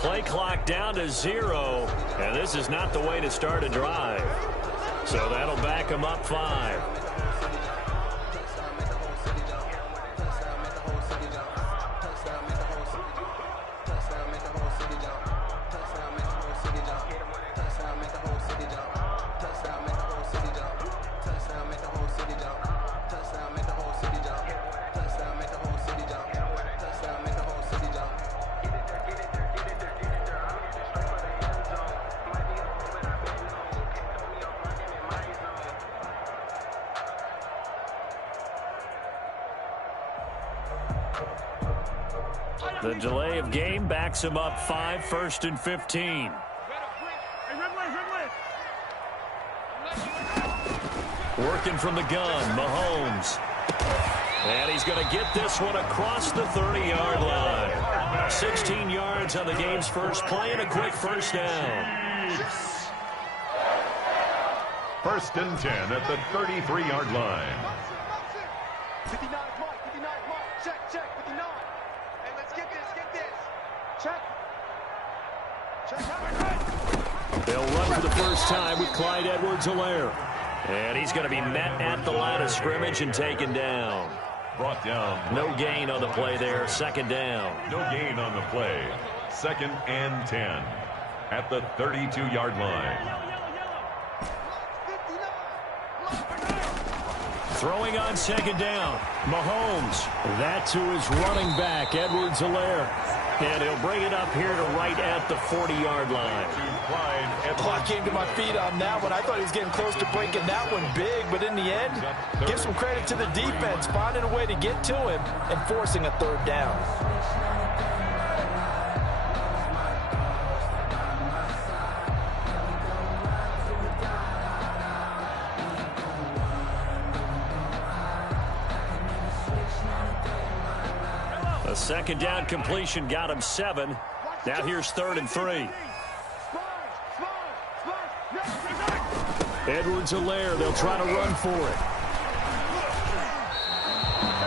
Play clock down to 0, and this is not the way to start a drive. So that'll back them up 5. The delay of game backs him up 5, 1st and 15. Working from the gun, Mahomes. And he's going to get this one across the 30-yard line. 16 yards on the game's first play and a quick first down. 1st and 10 at the 33-yard line. 59 mark, check, 59. Hey, let's get this. Check. They'll run for the first time with Clyde Edwards-Helaire. And he's going to be met at the line of scrimmage and taken down. Brought down. No gain on the play there. 2nd down. No gain on the play. 2nd and 10 at the 32-yard line. Throwing on 2nd down. Mahomes. That's who is running back, Edwards-Helaire. And he'll bring it up here to right at the 40-yard line. I came to my feet on that one. I thought he was getting close to breaking that one big, but in the end, give some credit to the defense, finding a way to get to him and forcing a 3rd down. A 2nd down completion got him 7. Now here's 3rd and 3. Edwards-Helaire, they'll try to run for it.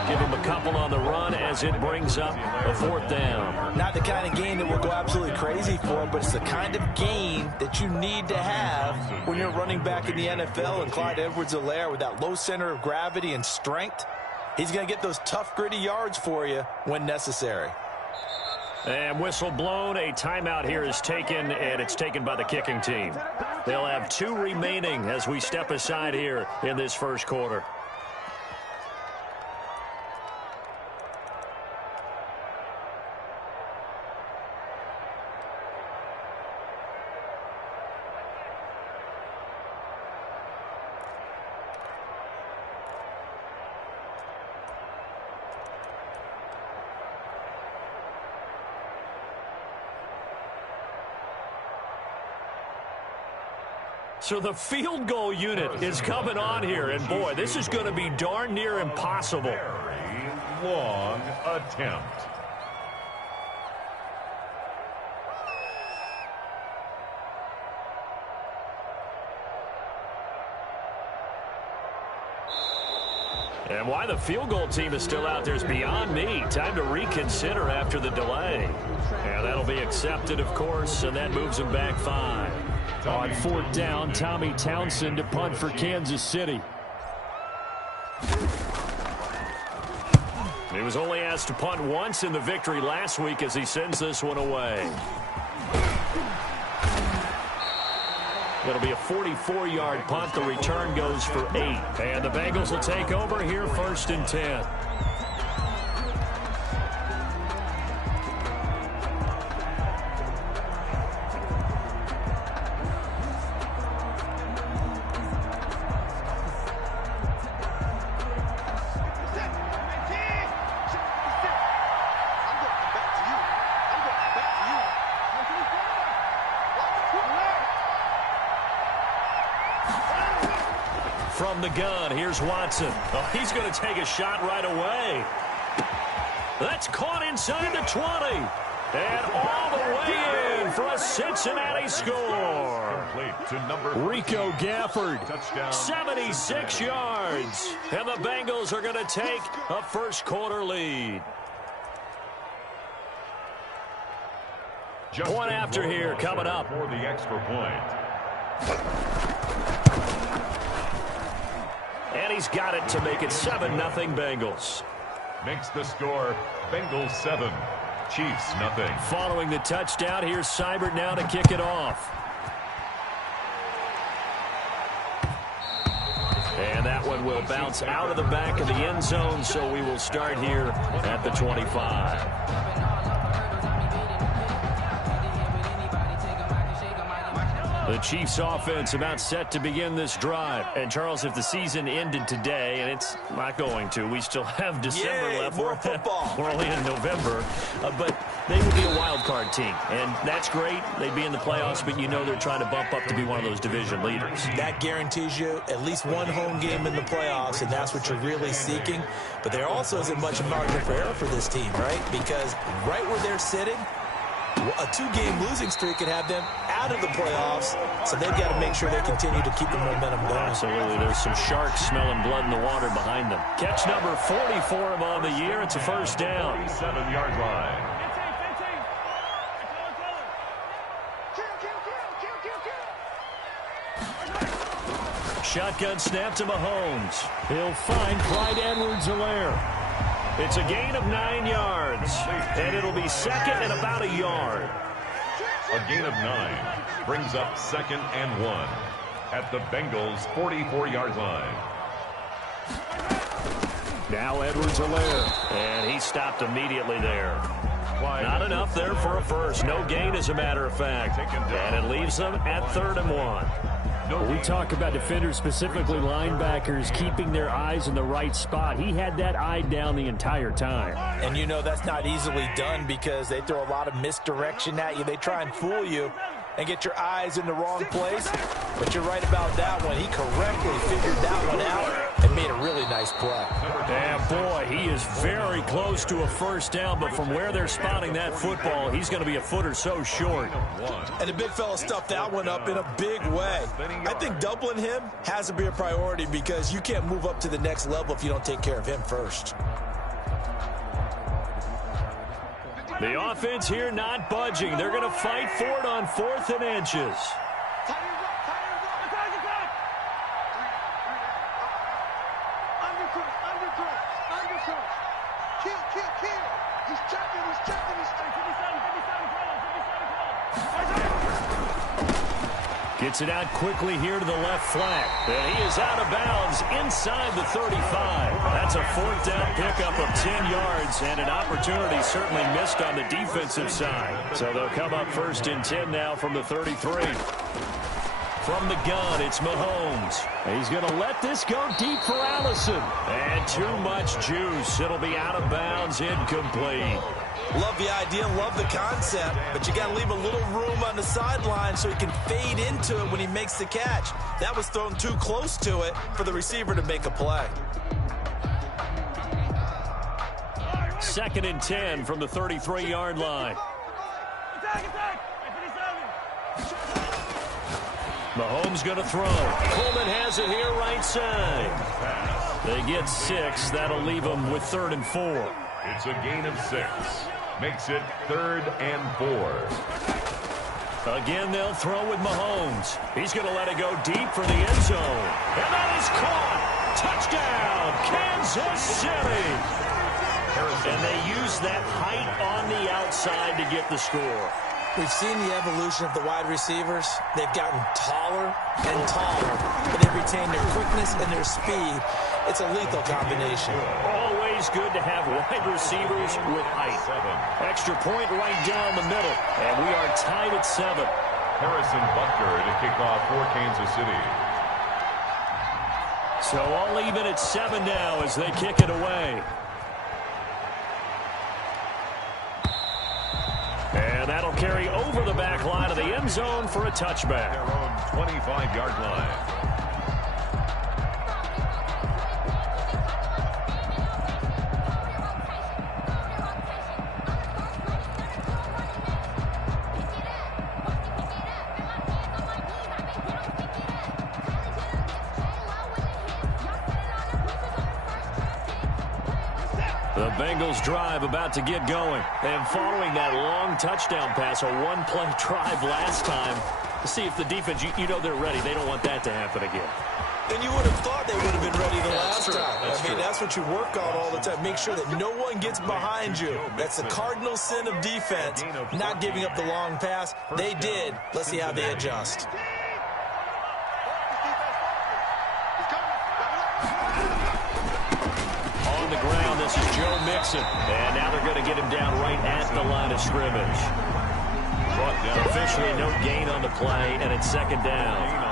Give him a couple on the run as it brings up a 4th down. Not the kind of game that we'll go absolutely crazy for, but it's the kind of game that you need to have when you're running back in the NFL. And Clyde Edwards-Helaire, with that low center of gravity and strength, he's going to get those tough, gritty yards for you when necessary. And whistle blown. A timeout here is taken, and it's taken by the kicking team. They'll have 2 remaining as we step aside here in this first quarter. So the field goal unit is coming on here, and boy, this is going to be darn near impossible. Very long attempt. And why the field goal team is still out there is beyond me. Time to reconsider after the delay. And that'll be accepted, of course, and that moves them back 5. On 4th down, Tommy Townsend to punt for Kansas City. He was only asked to punt once in the victory last week as he sends this one away. It'll be a 44-yard punt. The return goes for 8. And the Bengals will take over here 1st and 10. From the gun, here's Watson. Oh, he's going to take a shot right away. That's caught inside the 20. And all the way in for a Cincinnati score. To Rico Gafford, touchdown, 76 yards. And the Bengals are going to take a first-quarter lead. Justin Point after here coming up. For the extra point. And he's got it to make it 7-0 Bengals. Makes the score Bengals 7, Chiefs nothing. Following the touchdown, here's Seibert now to kick it off. And that one will bounce out of the back of the end zone, so we will start here at the 25. The Chiefs offense about set to begin this drive. And, Charles, if the season ended today, and it's not going to, we still have December left. More football. We're only in November. But they would be a wild card team. And that's great. They'd be in the playoffs, but you know they're trying to bump up to be one of those division leaders. That guarantees you at least one home game in the playoffs, and that's what you're really seeking. But there also isn't much margin for error for this team, right? Because right where they're sitting, a 2-game losing streak could have them out of the playoffs, so they've got to make sure they continue to keep the momentum going. Absolutely. There's some sharks smelling blood in the water behind them. Catch number 40 for him on the year. It's a first down. 7-yard line. Shotgun snap to Mahomes. He'll find Clyde Edwards-Helaire. It's a gain of 9 yards, and it'll be second and about a yard. A gain of 9 brings up 2nd and 1 at the Bengals' 44-yard line. Now Edwards-Helaire, and he stopped immediately there. Not enough there for a first. No gain, as a matter of fact. And it leaves them at 3rd and 1. We talk about defenders, specifically linebackers, keeping their eyes in the right spot. He had that eye down the entire time. And you know that's not easily done because they throw a lot of misdirection at you. They try and fool you and get your eyes in the wrong place. But you're right about that one. He correctly figured that one out and made a really nice play. And boy, he is very close to a first down, but from where they're spotting that football, he's going to be a foot or so short. And the big fella stuffed that one up in a big way. I think doubling him has to be a priority because you can't move up to the next level if you don't take care of him first. The offense here not budging. They're going to fight for it on 4th and inches. Gets it out quickly here to the left flat. And he is out of bounds inside the 35. That's a 4th down pickup of 10 yards and an opportunity certainly missed on the defensive side. So they'll come up 1st and 10 now from the 33. From the gun, it's Mahomes. He's going to let this go deep for Allison. And too much juice. It'll be out of bounds, incomplete. Love the idea, love the concept, but you got to leave a little room on the sideline so he can fade into it when he makes the catch. That was thrown too close to it for the receiver to make a play. 2nd and 10 from the 33-yard line. Mahomes going to throw. Coleman has it here right side. They get 6. That'll leave them with 3rd and 4. It's a gain of 6. Makes it 3rd and 4. Again, they'll throw with Mahomes. He's going to let it go deep for the end zone. And that is caught. Touchdown, Kansas City. And they use that height on the outside to get the score. We've seen the evolution of the wide receivers. They've gotten taller and taller, but they've retained their quickness and their speed. It's a lethal combination. Always good to have wide receivers with height. Extra point right down the middle, and we are tied at 7. Harrison Butker to kick off for Kansas City. So all even at 7 now as they kick it away. And that'll carry over the back line of the end zone for a touchback. Their own 25-yard line. The Bengals drive about to get going. And following that long touchdown pass, a one-play drive last time, to see if the defense, you know they're ready. They don't want that to happen again. And you would have thought they would have been ready the last time. That's what you work on all the time. Make sure that no one gets behind you. That's the cardinal sin of defense, not giving up the long pass. They did. Let's see how they adjust. On the ground, this is Joe Mixon. And now they're going to get him down right at the line of scrimmage. Officially no gain on the play, and it's second down.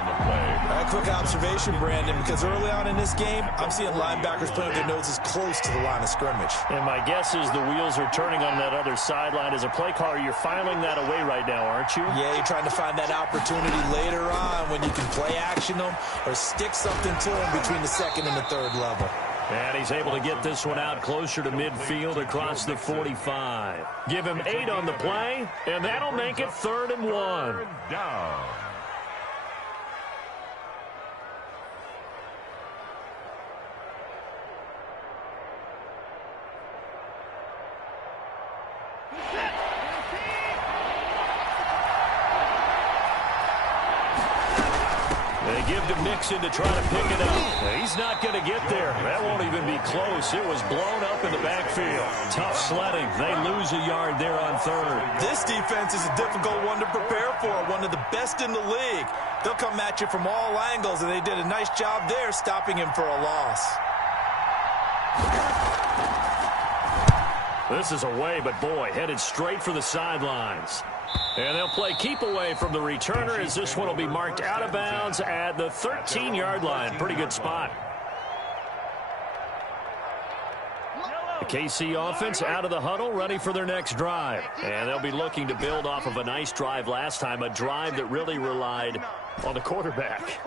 A quick observation, Brandon, because early on in this game, I'm seeing linebackers playing with their noses close to the line of scrimmage. And my guess is the wheels are turning on that other sideline. As a play caller, you're filing that away right now, aren't you? Yeah, you're trying to find that opportunity later on when you can play action them or stick something to them between the second and the third level. And he's able to get this one out closer to midfield across the 45. Give him 8 on the play, and that'll make it 3rd and 1. Down. They give to Mixon to try to pick it up. He's not going to get there. That won't even be close. It was blown up in the backfield. Tough sledding. They lose a yard there on 3rd. This defense is a difficult one to prepare for, one of the best in the league. They'll come at you from all angles, and they did a nice job there stopping him for a loss. This is away, but boy, headed straight for the sidelines. And they'll play keep away from the returner as this one will be marked out of bounds at the 13-yard line. Pretty good spot. The KC offense out of the huddle, ready for their next drive. And they'll be looking to build off of a nice drive last time, a drive that really relied on the quarterback.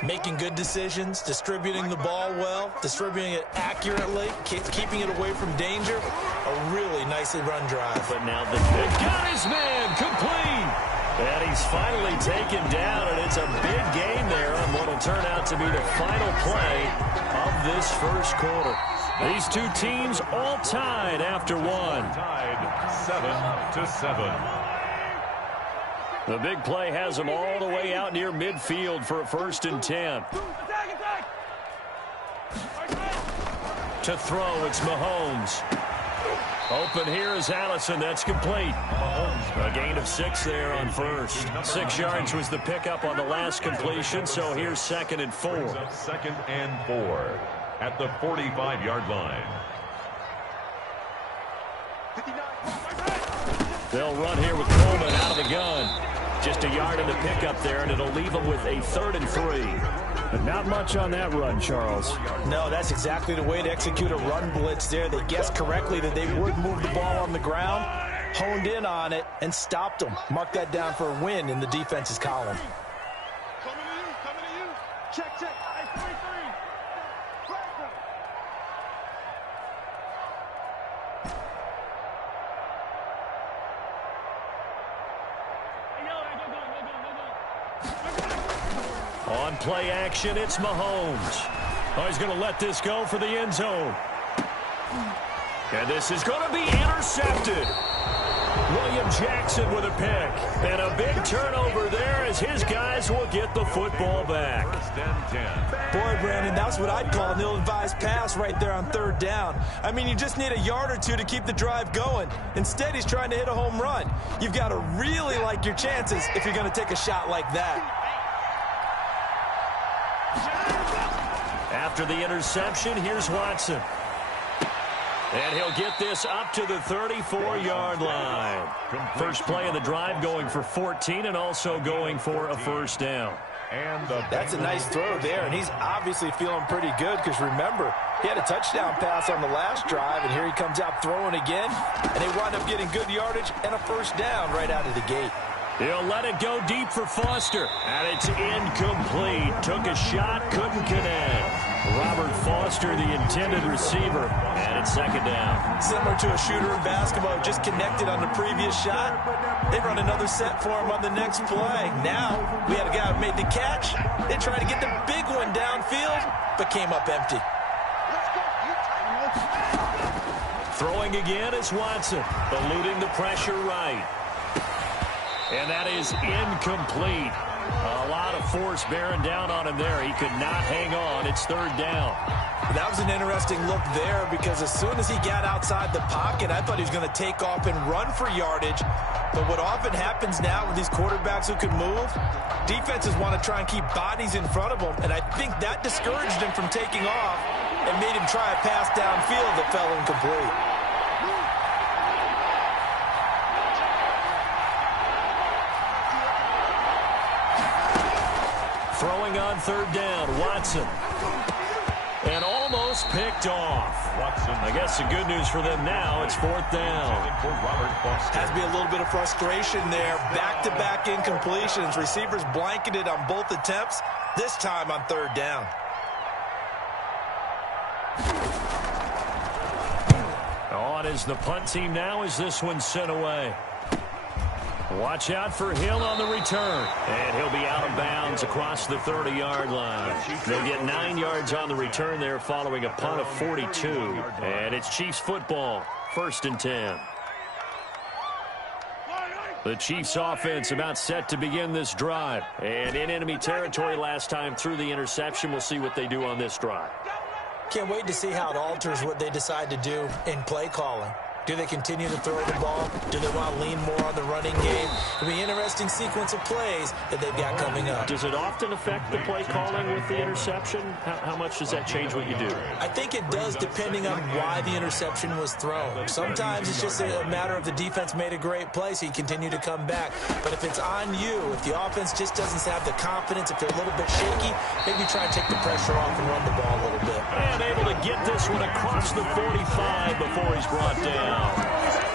Making good decisions, distributing the ball well, distributing it accurately, keeping it away from danger. A really nicely run drive. But now they've got his man complete. And he's finally taken down, and it's a big gain there on what will turn out to be the final play of this first quarter. These two teams all tied after one. Tied 7-7. The big play has them all the way out near midfield for a 1st and 10. To throw, it's Mahomes. Open here is Allison. That's complete. A gain of 6 there on 1st. 6 yards was the pickup on the last completion, so here's 2nd and 4. 2nd and 4 at the 45-yard line. They'll run here with Coleman out of the gun. Just a yard in the pickup there, and it'll leave them with a 3rd and 3. But not much on that run, Charles. No, that's exactly the way to execute a run blitz there. They guessed correctly that they would move the ball on the ground, honed in on it, and stopped them. Mark that down for a win in the defense's column. Coming to you. Check. 3-3. On play action, it's Mahomes. Oh, he's going to let this go for the end zone. And this is going to be intercepted. William Jackson with a pick. And a big turnover there as his guys will get the football back. 1st and 10. Boy, Brandon, that's what I'd call an ill-advised pass right there on 3rd down. I mean, you just need a yard or two to keep the drive going. Instead, he's trying to hit a home run. You've got to really like your chances if you're going to take a shot like that. After the interception, here's Watson. And he'll get this up to the 34-yard line. First play of the drive going for 14 and also going for a 1st down. And That's a nice throw there, and he's obviously feeling pretty good because, remember, he had a touchdown pass on the last drive, and here he comes out throwing again, and they wind up getting good yardage and a 1st down right out of the gate. He'll let it go deep for Foster, and it's incomplete. Took a shot, couldn't connect. Robert Foster, the intended receiver, and it's 2nd down. Similar to a shooter in basketball, just connected on the previous shot. They run another set for him on the next play. Now, we had a guy who made the catch. They tried to get the big one downfield, but came up empty. Let's go. Throwing again is Watson, eluding the pressure right. And that is incomplete. A lot of force bearing down on him there. He could not hang on. It's third down. That was an interesting look there because as soon as he got outside the pocket, I thought he was going to take off and run for yardage. But what often happens now with these quarterbacks who can move, defenses want to try and keep bodies in front of them. And I think that discouraged him from taking off and made him try a pass downfield that fell incomplete. Throwing on third down, Watson. And almost picked off. Watson. I guess the good news for them now, it's fourth down. Has to be a little bit of frustration there. Back-to-back incompletions. Receivers blanketed on both attempts, this time on third down. On is the punt team now as this one's sent away. Watch out for Hill on the return. And he'll be out of bounds across the 30-yard line. They'll get 9 yards on the return there following a punt of 42. And it's Chiefs football, 1st and 10. The Chiefs offense about set to begin this drive. And in enemy territory last time through the interception. We'll see what they do on this drive. Can't wait to see how it alters what they decide to do in play calling. Do they continue to throw the ball? Do they want to lean more on the running game? It'll be an interesting sequence of plays that they've got coming up. Does it often affect the play calling with the interception? How much does that change what you do? I think it does depending on why the interception was thrown. Sometimes it's just a matter of the defense made a great play, so you continue to come back. But if it's on you, if the offense just doesn't have the confidence, if they're a little bit shaky, maybe try and take the pressure off and run the ball a little bit. And able to get this one across the 45 before he's brought down.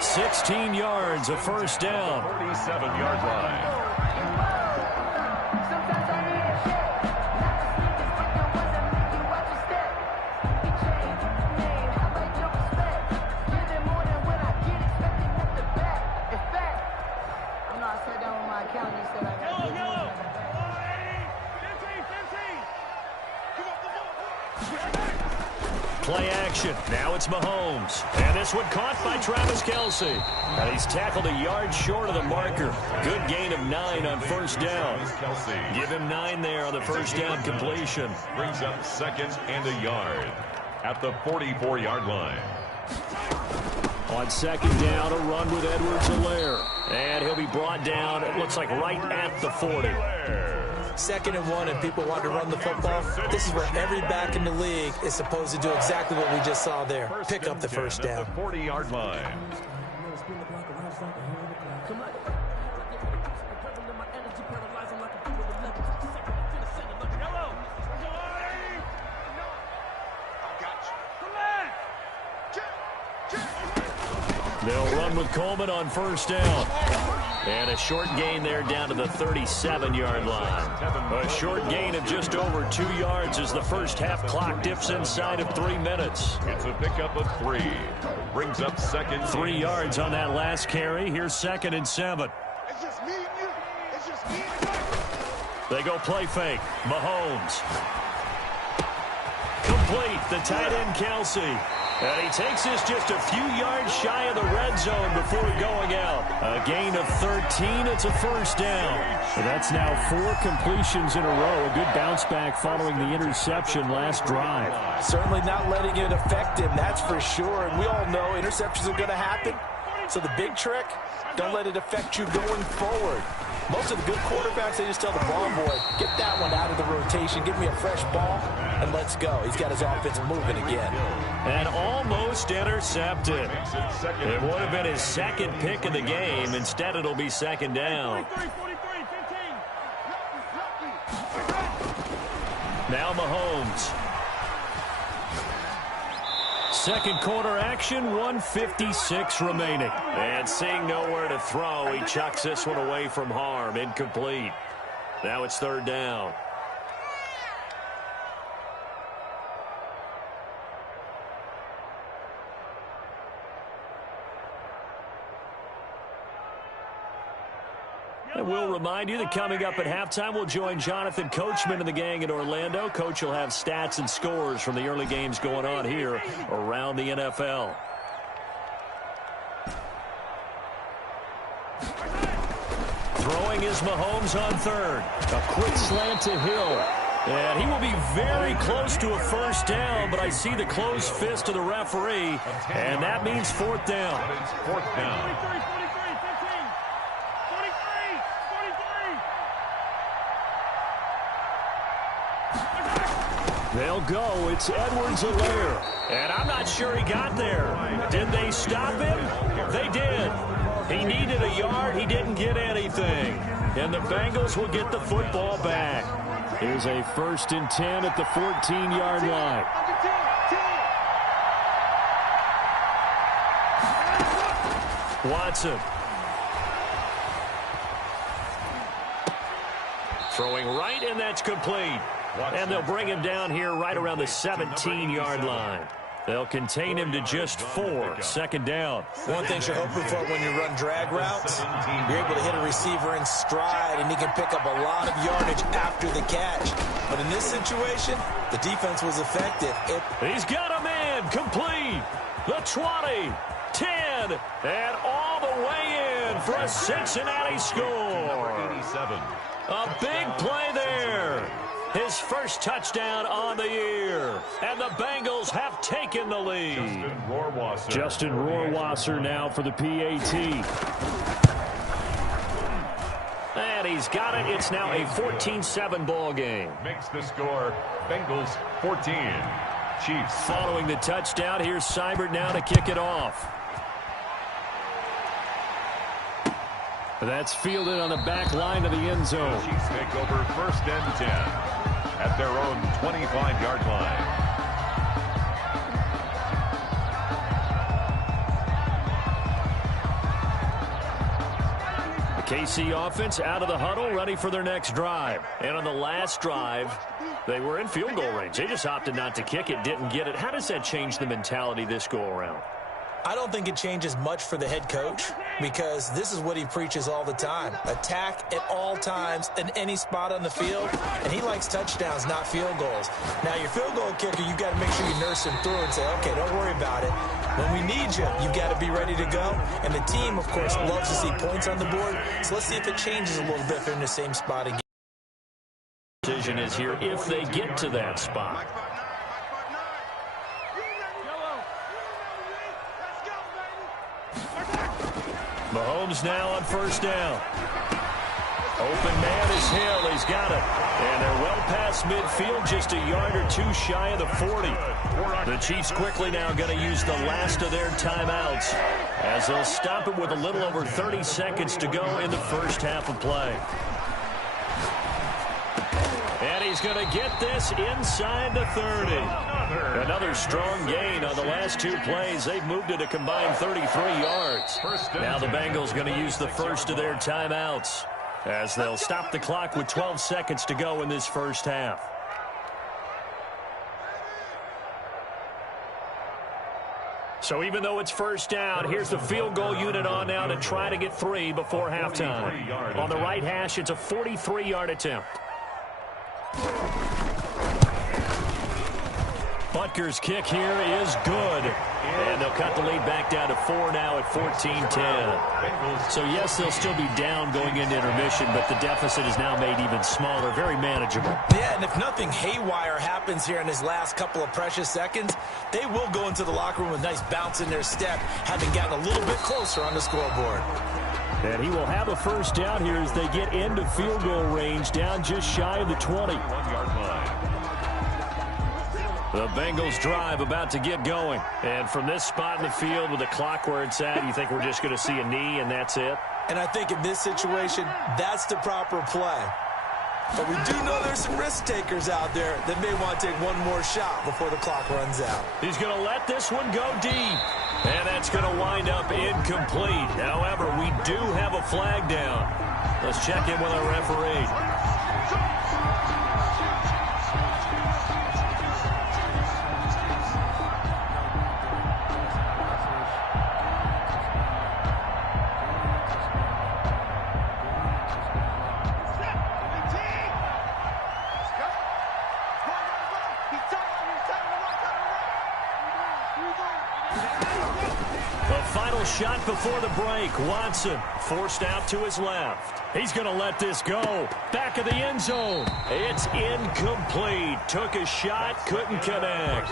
16 yards, a first down. 47-yard line. Play action. Now it's Mahomes. And this one caught by Travis Kelce. And he's tackled a yard short of the marker. Good gain of 9 on first down. Give him 9 there on the first down completion. Brings up 2nd and a yard at the 44-yard line. On 2nd down, a run with Edwards-Helaire. And he'll be brought down, it looks like right at the 40. 2nd and 1 and people want to run the football. This is where every back in the league is supposed to do exactly what we just saw there. Pick up the first down. At the 40-yard line. They'll run with Coleman on first down. And a short gain there down to the 37-yard line. A short gain of just over 2 yards as the first half clock dips inside of 3 minutes. It's a pickup of 3. Brings up 2nd. 3 yards on that last carry. Here's 2nd and 7. It's just me and you. It's just me and you. They go play fake. Mahomes. Complete. The tight end, Kelce. And he takes this just a few yards shy of the red zone before going out. A gain of 13. It's a first down. And that's now 4 completions in a row. A good bounce back following the interception last drive. Certainly not letting it affect him, that's for sure. And we all know interceptions are going to happen. So the big trick, don't let it affect you going forward. Most of the good quarterbacks, they just tell the ball boy, get that one out of the rotation, give me a fresh ball, and let's go. He's got his offense moving again. And almost intercepted. It would have been his 2nd pick of the game. Instead, it'll be 2nd down. Now Mahomes. 2nd quarter action, 1:56 remaining. And seeing nowhere to throw, he chucks this one away from harm. Incomplete. Now it's 3rd down. And we'll remind you that coming up at halftime, we'll join Jonathan Coachman and the gang in Orlando. Coach will have stats and scores from the early games going on here around the NFL. is Mahomes on third. A quick slant to Hill. And he will be very close to a first down, but I see the closed fist of the referee, and that means fourth down. But it's fourth down. 43, 43, 15, 43, 43. They'll go. It's Edwards-Helaire. And I'm not sure he got there. Did they stop him? They did. He needed a yard. He didn't get anything. And the Bengals will get the football back. Here's a 1st and 10 at the 14-yard line. Watson. Throwing right, and that's complete. And they'll bring him down here right around the 17-yard line. They'll contain him to just 4. Second down. One thing you're hoping for when you run drag routes, you're able to hit a receiver in stride, and he can pick up a lot of yardage after the catch. But in this situation, the defense was effective. He's got a man complete. The 20, 10, and all the way in for a Cincinnati score. 87. A big play there. His first touchdown on the year. And the Bengals have taken the lead. Justin Rohrwasser now for the PAT. And he's got it. It's now a 14-7 ball game. Makes the score Bengals 14. Chiefs. Following the touchdown, here's Seibert now to kick it off. That's fielded on the back line of the end zone. The Chiefs take over 1st and 10 at their own 25-yard line. The KC offense out of the huddle, ready for their next drive. And on the last drive, they were in field goal range. They just opted not to kick it, didn't get it. How does that change the mentality this go-around? I don't think it changes much for the head coach because this is what he preaches all the time. Attack at all times in any spot on the field, and he likes touchdowns, not field goals. Now, your field goal kicker, you got to make sure you nurse him through and say, okay, don't worry about it. When we need you, you got to be ready to go. And the team, of course, loves to see points on the board. So let's see if it changes a little bit if they're in the same spot again. Decision is here if they get to that spot. Mahomes now on first down. Open man is Hill. He's got it. And they're well past midfield, just a yard or two shy of the 40. The Chiefs quickly now going to use the last of their timeouts as they'll stop it with a little over 30 seconds to go in the first half of play. And he's going to get this inside the 30. Another strong gain on the last two plays. They've moved it a combined 33 yards. Now the Bengals going to use the first of their timeouts as they'll stop the clock with 12 seconds to go in this first half. So even though it's first down, here's the field goal unit on now to try to get 3 before halftime. On the right hash, it's a 43-yard attempt. Butker's kick here is good. And they'll cut the lead back down to 4 now at 14-10. So, yes, they'll still be down going into intermission, but the deficit is now made even smaller, very manageable. Yeah, and if nothing haywire happens here in his last couple of precious seconds, they will go into the locker room with a nice bounce in their step, having gotten a little bit closer on the scoreboard. And he will have a first down here as they get into field goal range, down just shy of the 20. 1-yard line. The Bengals drive about to get going. And from this spot in the field with the clock where it's at, you think we're just going to see a knee and that's it? And I think in this situation, that's the proper play. But we do know there's some risk takers out there that may want to take one more shot before the clock runs out. He's going to let this one go deep. And that's going to wind up incomplete. However, we do have a flag down. Let's check in with our referee. Shot before the break. Watson forced out to his left. He's going to let this go. Back of the end zone. It's incomplete. Took a shot, couldn't connect.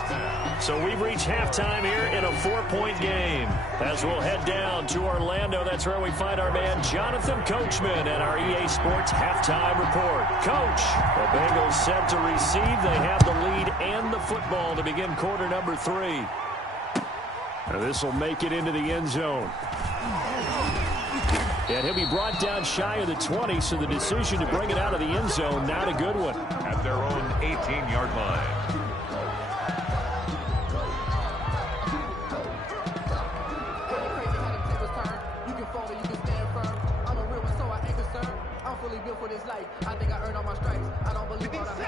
So we've reached halftime here in a 4-point game. As we'll head down to Orlando, that's where we find our man Jonathan Coachman at our EA Sports Halftime Report. Coach, the Bengals set to receive. They have the lead and the football to begin quarter number 3. This will make it into the end zone. And he'll be brought down shy of the 20, so the decision to bring it out of the end zone, not a good one. At their own 18-yard line.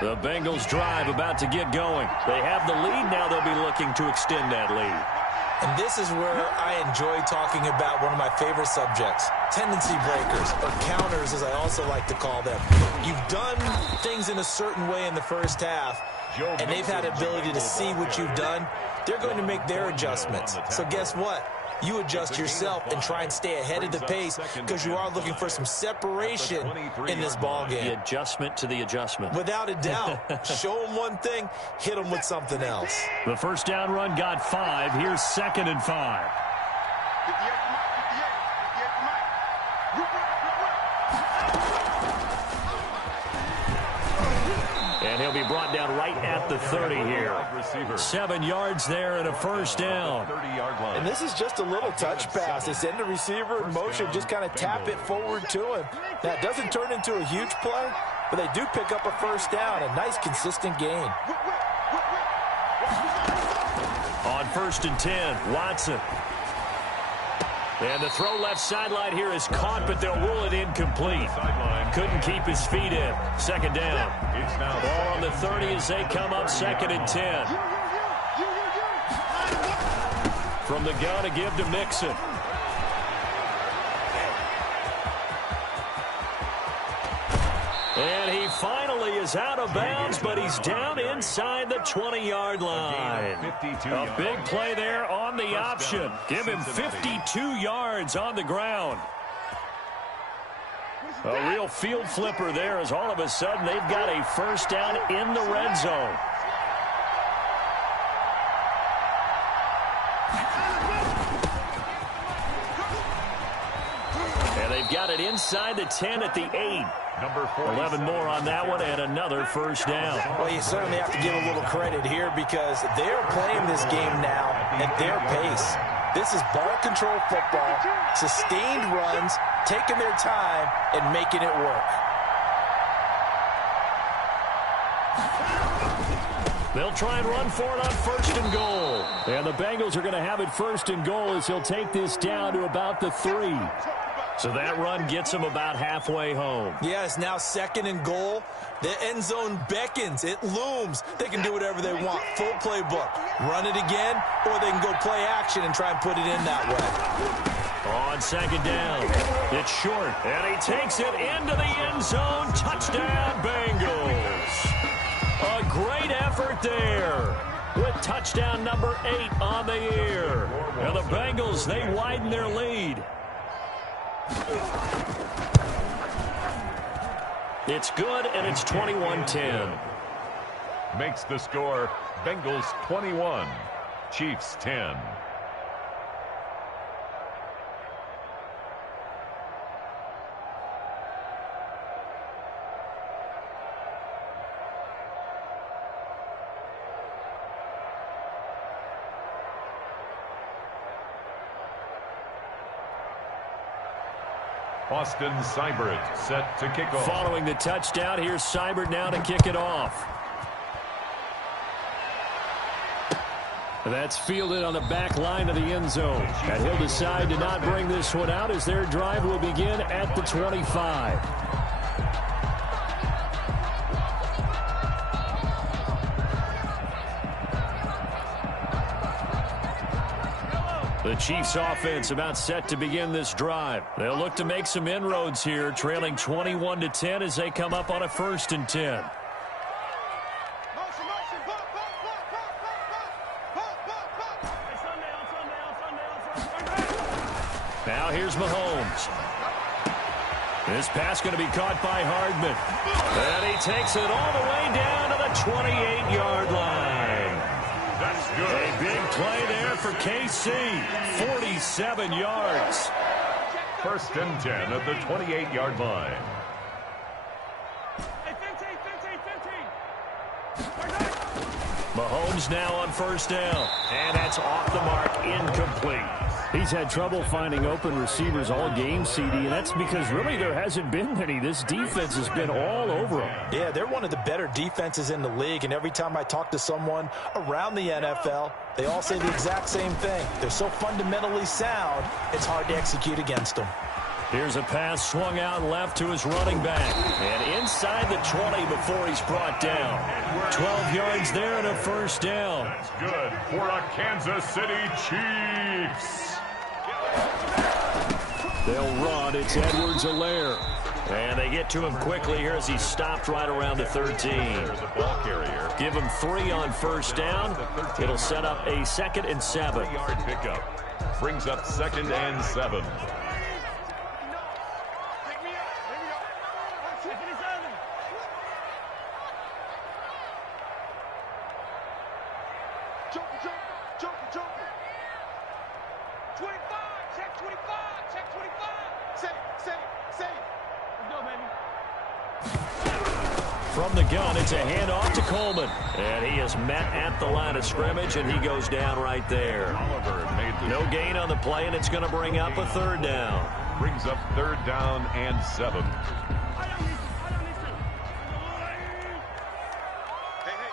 The Bengals drive about to get going. They have the lead. Now they'll be looking to extend that lead. And this is where I enjoy talking about one of my favorite subjects, tendency breakers, or counters as I also like to call them. You've done things in a certain way in the first half, and they've had ability to see what you've done. They're going to make their adjustments. So guess what? You adjust yourself and try and stay ahead of the pace because you are looking for some separation in this ball game. The adjustment to the adjustment. Without a doubt. Show them one thing, hit them with something else. The first down run got 5. Here's 2nd and 5. And he'll be brought down right at the 30 here. 7 yards there and a first down. And this is just a little touch pass. They send the receiver in motion, just kind of tap it forward to him. Now, it doesn't turn into a huge play, but they do pick up a first down. A nice, consistent gain. On 1st and 10, Watson. And the throw left sideline here is caught, but they'll rule it incomplete. Couldn't keep his feet in. 2nd down. Ball on the 30 as they come up 2nd and 10. From the gun to give to Mixon. And he finally is out of bounds, but he's down inside the 20-yard line. A big play there on the option. Give him 52 yards on the ground. A real field flipper there as all of a sudden they've got a first down in the red zone. And they've got it inside the 10 at the 8. 11 more on that one and another first down. Well, you certainly have to give a little credit here because they're playing this game now at their pace. This is ball control football, sustained runs, taking their time and making it work. They'll try and run for it on 1st and goal. And the Bengals are going to have it 1st and goal as he'll take this down to about the 3. So that run gets them about halfway home. Yeah, it's now 2nd and goal. The end zone beckons. It looms. They can do whatever they want. Full playbook. Run it again, or they can go play action and try and put it in that way. On 2nd down, it's short, and he takes it into the end zone. Touchdown, Bengals. A great effort there with touchdown number 8 on the year. And the Bengals, they widen their lead. It's good, and it's 21-10. Makes the score Bengals 21, Chiefs 10. Austin Seibert set to kick off. Following the touchdown, here's Seibert now to kick it off. That's fielded on the back line of the end zone. And he'll decide to not bring this one out as their drive will begin at the 25. The Chiefs offense about set to begin this drive. They'll look to make some inroads here, trailing 21-10 as they come up on a 1st and 10. Now here's Mahomes. This pass going to be caught by Hardman. And he takes it all the way down to the 28-yard line. That's good. A big play there for KC. 47 yards. First and 10 at the 28-yard line. Mahomes now on first down. And that's off the mark, incomplete. He's had trouble finding open receivers all game, CD, and that's because really there hasn't been many. This defense has been all over them. Yeah, they're one of the better defenses in the league, and every time I talk to someone around the NFL, they all say the exact same thing. They're so fundamentally sound, it's hard to execute against them. Here's a pass swung out left to his running back. And inside the 20 before he's brought down. 12 yards there and a first down. That's good for a Kansas City Chiefs. They'll run. It's Edwards-Helaire. And they get to him quickly here as he stopped right around the 13. There's a ball carrier. Give him 3 on first down. It'll set up a 2nd and 7. 3-yard pickup. Brings up 2nd and 7. From the gun, it's a handoff to Coleman. And he is met at the line of scrimmage, and he goes down right there. Oliver made the No gain on the play, and it's going to bring up a 3rd down. brings up 3rd down and 7. Hey,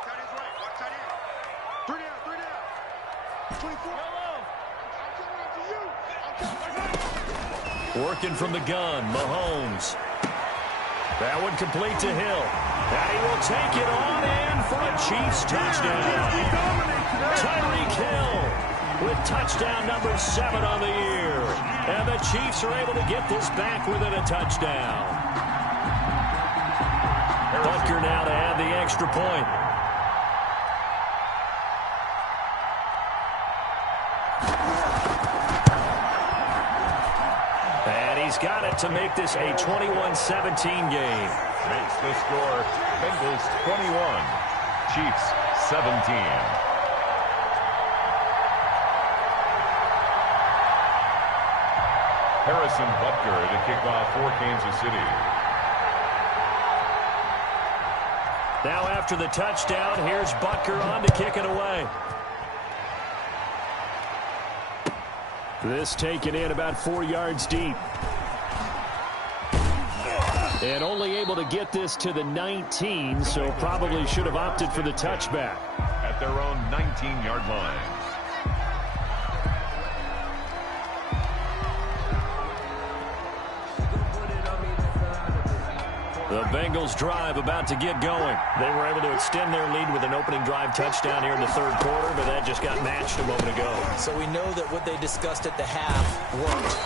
tight end's right. Watch tight end. 3 down. 24. I'm coming to you. Working from the gun, Mahomes. That one complete to Hill. And he will take it on in for a Chiefs touchdown. Tyreek Hill with touchdown number 7 on the year. And the Chiefs are able to get this back within a touchdown. Butker now to add the extra point. And he's got it to make this a 21-17 game. Makes the score Bengals 21, Chiefs 17. Harrison Butker to kick off for Kansas City. Now after the touchdown, here's Butker on to kick it away. This taken in about 4 yards deep. And only able to get this to the 19, so probably should have opted for the touchback. At their own 19-yard line. The Bengals drive about to get going. They were able to extend their lead with an opening drive touchdown here in the 3rd quarter, but that just got matched a moment ago. So we know that what they discussed at the half worked.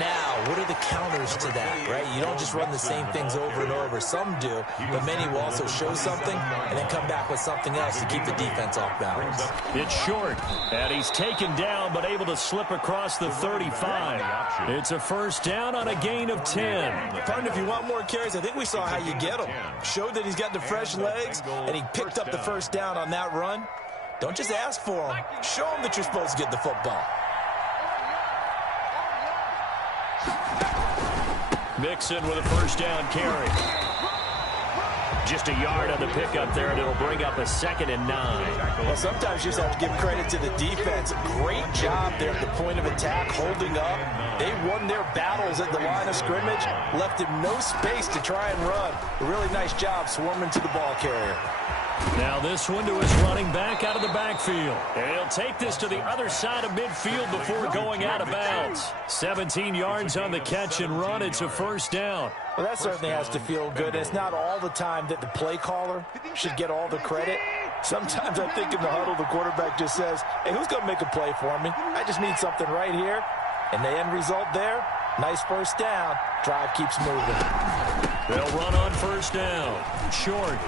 Now, what are the counters to that, right? You don't just run the same things over and over. Some do, but many will also show something and then come back with something else to keep the defense off balance. It's short, and he's taken down but able to slip across the 35. It's a first down on a gain of 10. Partner, if you want more carries, I think we saw how you get them. Showed that he's got the fresh legs, and he picked up the first down on that run. Don't just ask for them. Show them that you're supposed to get the football. Mixon with a first down carry. Just a yard on the pickup there, and it'll bring up a 2nd and 9. Well, sometimes you just have to give credit to the defense. Great job there at the point of attack, holding up. They won their battles at the line of scrimmage, left him no space to try and run. A really nice job swarming to the ball carrier. Now this one to his running back out of the backfield. And he'll take this to the other side of midfield before going out of bounds. 17 yards on the catch and run. It's a first down. Well, that certainly has to feel good. It's not all the time that the play caller should get all the credit. Sometimes I think in the huddle, the quarterback just says, hey, who's going to make a play for me? I just need something right here. And the end result there, nice first down. Drive keeps moving. They'll run on first down. Short.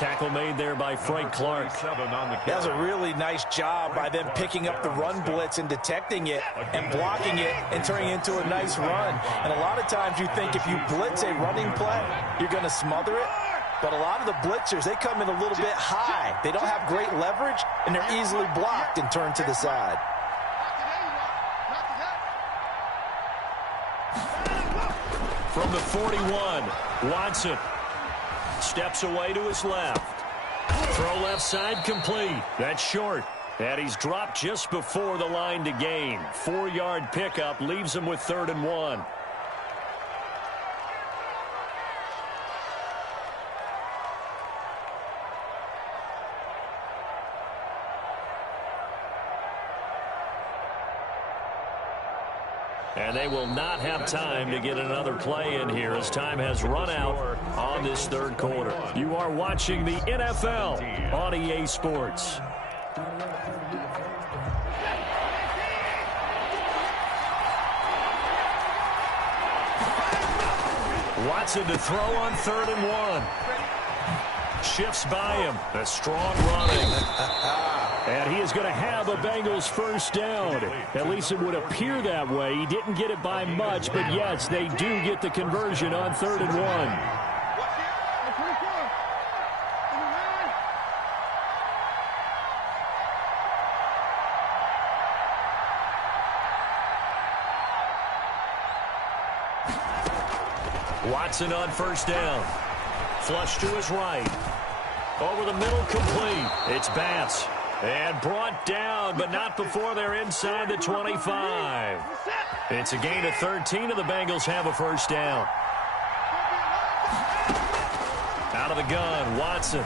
Tackle made there by Frank Clark. That was a really nice job by them picking up the run blitz and detecting it and blocking it and turning it into a nice run. And a lot of times you think if you blitz a running play, you're going to smother it. But a lot of the blitzers, they come in a little bit high. They don't have great leverage, and they're easily blocked and turned to the side. From the 41, Watson steps away to his left. Throw left side complete. That's short. And he's dropped just before the line to gain. 4-yard pickup leaves him with 3rd and 1. And they will not have time to get another play in here as time has run out on this 3rd quarter. You are watching the NFL on EA Sports. Watson to throw on 3rd and 1. Shifts by him. A strong running. And he is going to have a Bengals first down. At least it would appear that way. He didn't get it by much, but yes, they do get the conversion on 3rd and 1. Watson on first down. Flush to his right. Over the middle, complete. It's Bass. And brought down, but not before they're inside the 25. It's a gain of 13, and the Bengals have a first down. Out of the gun, Watson.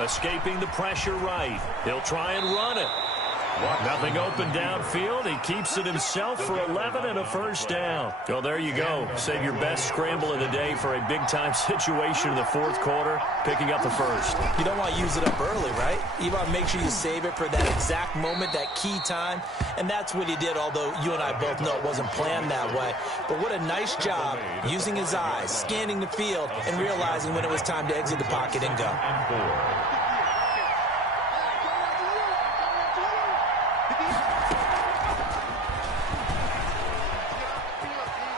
Escaping the pressure right. He'll try and run it. Nothing open downfield. He keeps it himself for 11 and a first down. Well, there you go. Save your best scramble of the day for a big-time situation in the 4th quarter, picking up the first. You don't want to use it up early, right? You want to make sure you save it for that exact moment, that key time. And that's what he did, although you and I both know it wasn't planned that way. But what a nice job using his eyes, scanning the field, and realizing when it was time to exit the pocket and go.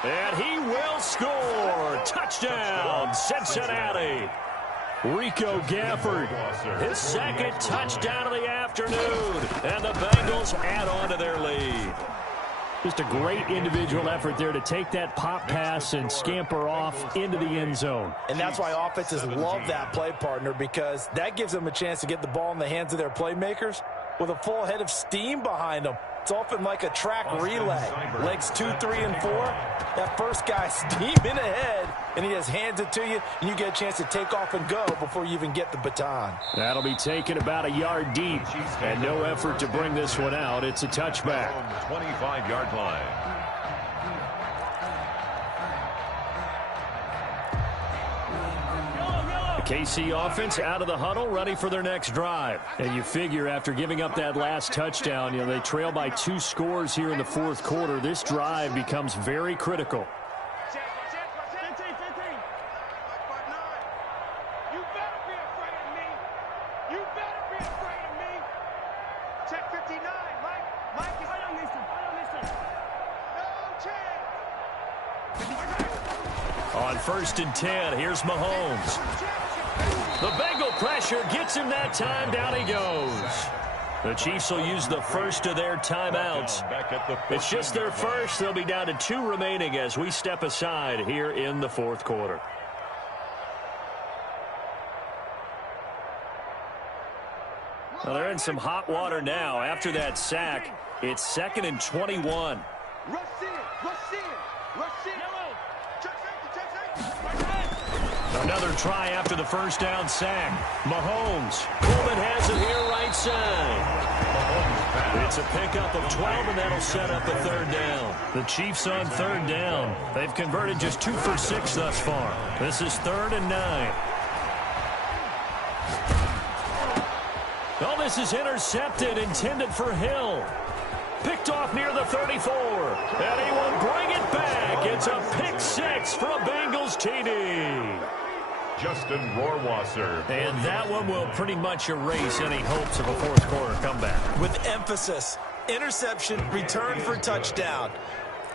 And he will score. Touchdown, Cincinnati. Rico Gafford, his 2nd touchdown of the afternoon. And the Bengals add on to their lead. Just a great individual effort there to take that pop pass and scamper off into the end zone. And that's why offenses love that play, partner, because that gives them a chance to get the ball in the hands of their playmakers with a full head of steam behind them. It's often like a track relay. Legs 2, 3, and 4. That first guy steaming ahead, and he just hands it to you, and you get a chance to take off and go before you even get the baton. That'll be taken about a yard deep, and no effort to bring this one out. It's a touchback. 25-yard line. KC offense out of the huddle, ready for their next drive. And you figure after giving up that last touchdown, they trail by 2 scores here in the 4th quarter. This drive becomes very critical. You better be afraid of me. You better be afraid of me. Check 59, Mike. Mike, I don't listen. No chance. On 1st and 10, here's Mahomes. The Bengal pressure gets him that time. Down he goes. The Chiefs will use the first of their timeouts. It's just their first. They'll be down to 2 remaining as we step aside here in the 4th quarter. Well, they're in some hot water now. After that sack, it's 2nd and 21. Rush in. Another try after the first down sack. Mahomes. Coleman has it here right side. It's a pickup of 12, and that'll set up a 3rd down. The Chiefs on 3rd down. They've converted just 2 for 6 thus far. This is 3rd and 9. Oh, this is intercepted, intended for Hill. Picked off near the 34. And he will bring it back. It's a pick 6 for a Bengals TD. Justin Rohrwasser. And that one will pretty much erase any hopes of a fourth quarter comeback. With emphasis, interception, return for touchdown.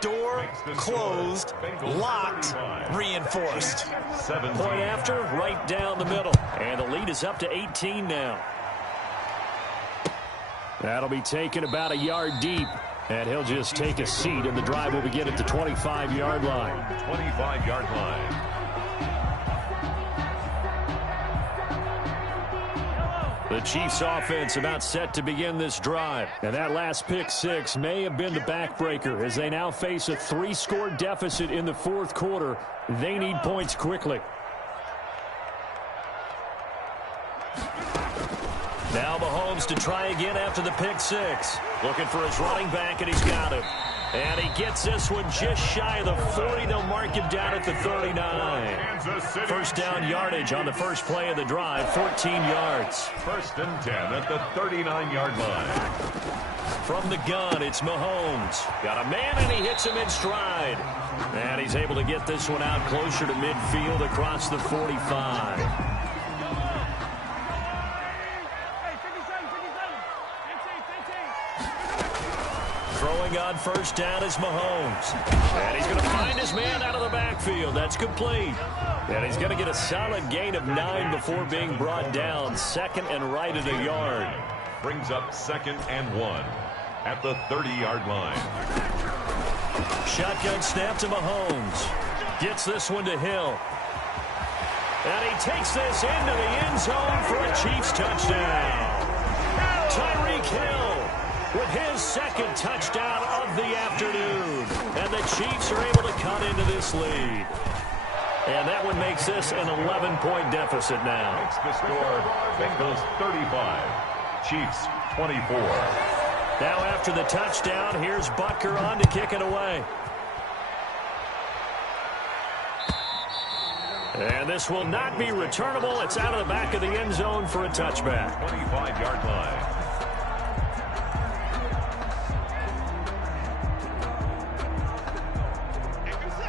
Door closed, locked, reinforced. Point after, right down the middle. And the lead is up to 18 now. That'll be taken about a yard deep. And he'll just take a seat, and the drive will begin at the 25-yard line. 25-yard line. The Chiefs offense about set to begin this drive. And that last pick six may have been the backbreaker as they now face a 3-score deficit in the fourth quarter. They need points quickly. Now Mahomes to try again after the pick six. Looking for his running back, and he's got him. And he gets this one just shy of the 40. They'll mark him down at the 39. First down yardage on the first play of the drive, 14 yards. First and 10 at the 39-yard line. From the gun, it's Mahomes. Got a man, and he hits him in stride. And he's able to get this one out closer to midfield across the 45. Throwing on first down is Mahomes. And he's going to find his man out of the backfield. That's complete. And he's going to get a solid gain of 9 before being brought down. Second and right at a yard. Brings up second and 1 at the 30-yard line. Shotgun snap to Mahomes. Gets this one to Hill. And he takes this into the end zone for a Chiefs touchdown. Tyreek Hill with his second touchdown of the afternoon. And the Chiefs are able to cut into this lead. And that one makes this an 11-point deficit now. Makes the score Bengals 35, Chiefs 24. Now after the touchdown, here's Butker on to kick it away. And this will not be returnable. It's out of the back of the end zone for a touchback. 25-yard line.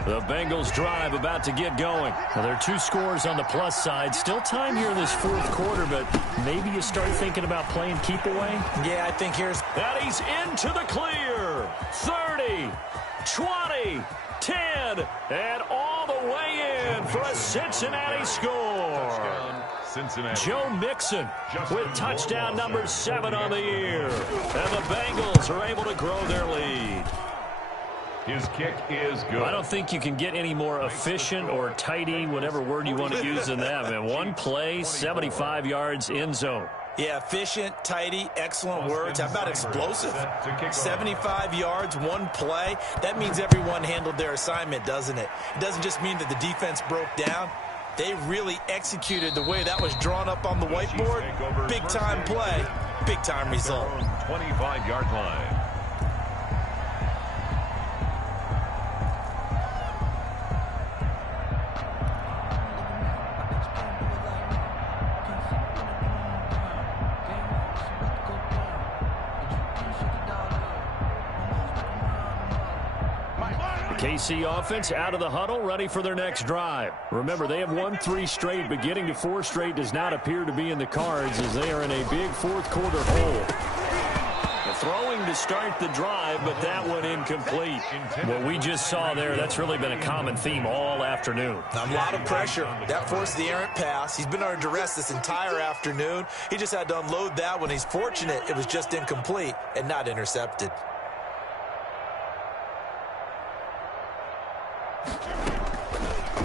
The Bengals drive about to get going. Now, there are 2 scores on the plus side. Still time here in this fourth quarter, but maybe you start thinking about playing keep away. Yeah, I think here's... And he's into the clear. 30, 20, 10, and all the way in for a Cincinnati score. Cincinnati. Joe Mixon with touchdown number 7 on the year. And the Bengals are able to grow their lead. His kick is good. I don't think you can get any more efficient or tidy, whatever word you want to use in that. Man, one play, 75 yards, end zone. Yeah, efficient, tidy, excellent words. How about explosive? 75 yards, one play. That means everyone handled their assignment, doesn't it? It doesn't just mean that the defense broke down. They really executed the way that was drawn up on the whiteboard. Big-time play, big-time result. 25-yard line. KC offense out of the huddle, ready for their next drive. Remember, they have won 3 straight, but getting to 4 straight does not appear to be in the cards as they are in a big fourth quarter hole. The throwing to start the drive, but that one incomplete. What we just saw there, that's really been a common theme all afternoon. A lot of pressure. That forced the errant pass. He's been under duress this entire afternoon. He just had to unload that one. He's fortunate it was just incomplete and not intercepted.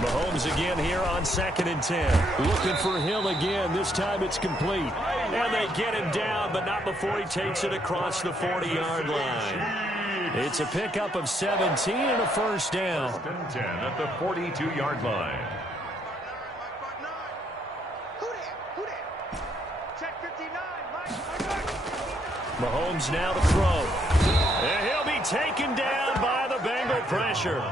Mahomes again here on 2nd and 10. Looking for Hill again. This time it's complete. And they get him down, but not before he takes it across the 40-yard line. It's a pickup of 17 and a first down. 1st and 10 at the 42-yard line. Check 59. Mahomes now to throw. And he'll be taken down by the Bengal pressure.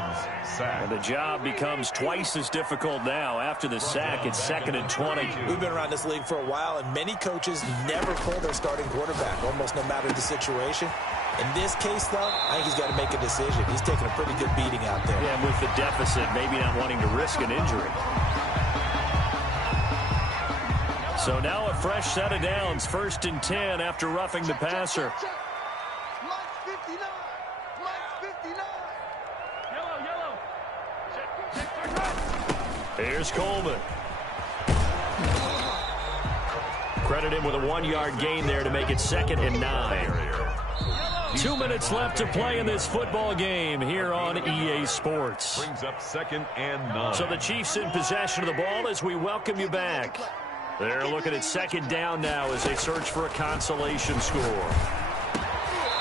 And the job becomes twice as difficult now. After the sack, it's 2nd and 20. We've been around this league for a while, and many coaches never pull their starting quarterback, almost no matter the situation. In this case, though, I think he's got to make a decision. He's taking a pretty good beating out there. Yeah, with the deficit, maybe not wanting to risk an injury. So now a fresh set of downs, 1st and 10 after roughing the passer. Mike 59. Mike 59. Yellow. Check. Here's Coleman. Credit him with a 1-yard gain there to make it 2nd and 9. 2 minutes left to play in this football game here on EA Sports. Brings up 2nd and 9. So the Chiefs in possession of the ball as we welcome you back. They're looking at 2nd down now as they search for a consolation score.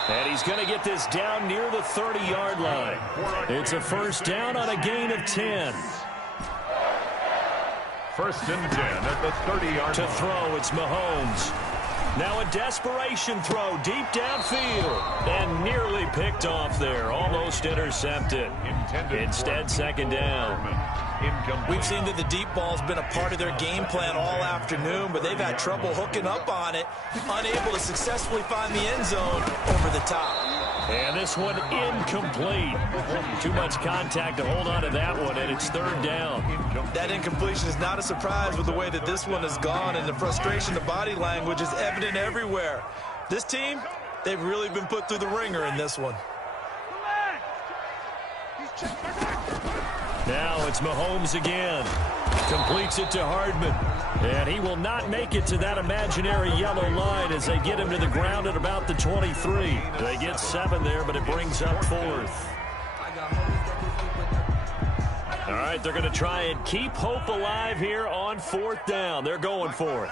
And he's going to get this down near the 30-yard line. It's a 1st down on a gain of 10. 1st and 10 at the 30-yard To line. throw, it's Mahomes. Now a desperation throw deep downfield. And nearly picked off there. Almost intercepted. Instead, 2nd down. We've seen that the deep ball's been a part of their game plan all afternoon, but they've had trouble hooking up on it, unable to successfully find the end zone over the top. And this one incomplete. Too much contact to hold on to that one, and it's 3rd down. That incompletion is not a surprise with the way that this one has gone, and the frustration, the body language is evident everywhere. This team, they've really been put through the ringer in this one. Now it's Mahomes again. Completes it to Hardman. And he will not make it to that imaginary yellow line as they get him to the ground at about the 23. They get 7 there, but it brings up 4th. All right, they're going to try and keep hope alive here on 4th down. They're going for it.